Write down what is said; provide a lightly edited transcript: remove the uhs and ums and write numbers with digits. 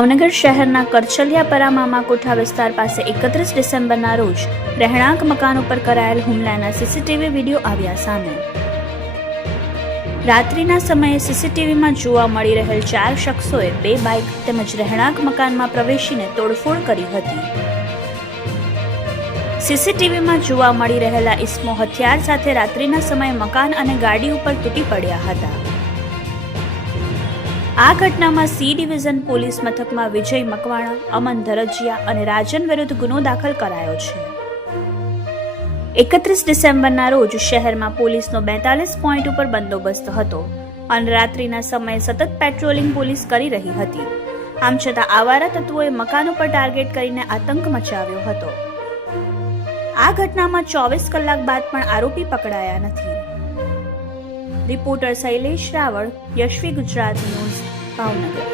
ભાવનગર શહેરના કરચલિયાપરા મામાકોઠા વિસ્તાર પાસે 31 ડિસેમ્બરના રોજ રહેણાંક મકાન ઉપર કરાયેલ હુમલાના સીસીટીવી વિડીયો આવ્યા સામે। રાત્રિના સમયે સીસીટીવીમાં જોવા મળી રહેલ 4 શખ્સોએ 2 બાઇક તેમજ રહેણાંક મકાનમાં પ્રવેશીને તોડફોડ કરી હતી। સીસીટીવીમાં જોવા મળી રહેલા ઇસમો હથિયાર સાથે રાત્રિના સમયે મકાન અને ગાડી ઉપર તૂટી પડ્યા હતા। આ ઘટનામાં સી ડિવિઝન પોલીસ મથકમાં વિજય મકવાણા, અમન ધરજીયા અને રાજન વિરુદ્ધ ગુનો દાખલ કરાયો છે। 31 ડિસેમ્બરના રોજ શહેરમાં પોલીસનો 42 પોઈન્ટ ઉપર બંદોબસ્ત હતો અને રાત્રિના સમયે સતત પેટ્રોલિંગ પોલીસ કરી રહી હતી। આમ છતાં આવારા તત્વોએ મકાન ઉપર ટાર્ગેટ કરીને આતંક મચાવ્યો હતો। આ ઘટનામાં 24 કલાક બાદ પણ આરોપી પકડાયા નથી। Reporter Shailesh Raval, Yashvi Gujarat news, Bhavnagar.